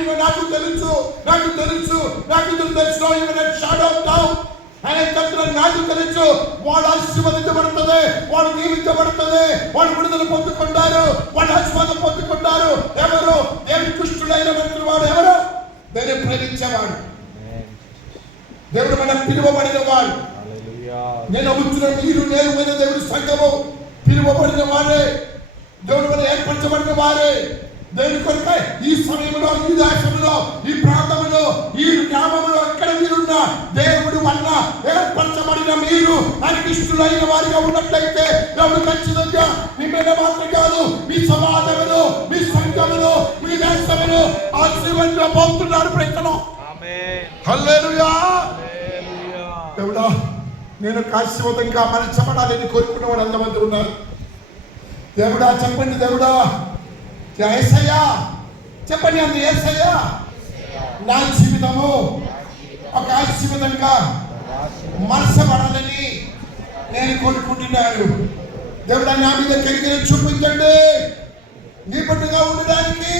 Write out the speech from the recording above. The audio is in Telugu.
ఆయన నాకు తెలుసు ఆయన తండ్రి నాకు తెలుసు. వాడు ఆశీర్వదించబడుతుంది, వాడు దీవించబడుతుంది, వాడు విడుదల పొందుకుంటారు, వాడు ఆశీర్వాదం పొందుకుంటారు. ఎవరు? దేవుని కుష్ఠుడైన వాడు ఎవరు? దేవుని ప్రేమించేవాడు, దేవుడు మనం పిలువబడిన వాడు. నేను వచ్చిన మీరు నేను మీద దేవుడి సంఘము పిలువబడిన వారే, దేవుడు మనం ఏర్పరచబడిన వారే. దేవుని కొరకై ఈ సమయంలో, ఈ దేశంలో, ఈ ప్రాంతంలో, ఈ గ్రామంలో ఎక్కడ మీరున్నా దేవుడు వల్ల ఏర్పరచబడిన మీరు ఆయనకి ఇష్టలైన వారిగా ఉన్నట్లయితే దేవుడు ఖచ్చితంగా మీ మీద మాత్రం కాదు, మీ సమాజంలో, మీ సంఘంలో, మీ దేశంలో ఆశీర్వదించబోతున్నారు. ప్రయత్నం. హల్లెలూయా. దేవుడా, నేను ఆశీర్వాదంగా మలచబడాలని కోరుకున్న వాడు ఎంతమంది ఉన్నారు? దేవుడా చెప్పండి, దేవుడా యేసయ్యా చెప్పండి, అంత యేసయ్యా నా జీవితము ఒక ఆశీర్వాదంగా మలచబడాలని నేను కోరుకుంటున్నాను. దేవుడా నా మీద కలిగిన చూపించండి, నీ పట్టుగా ఉండడానికి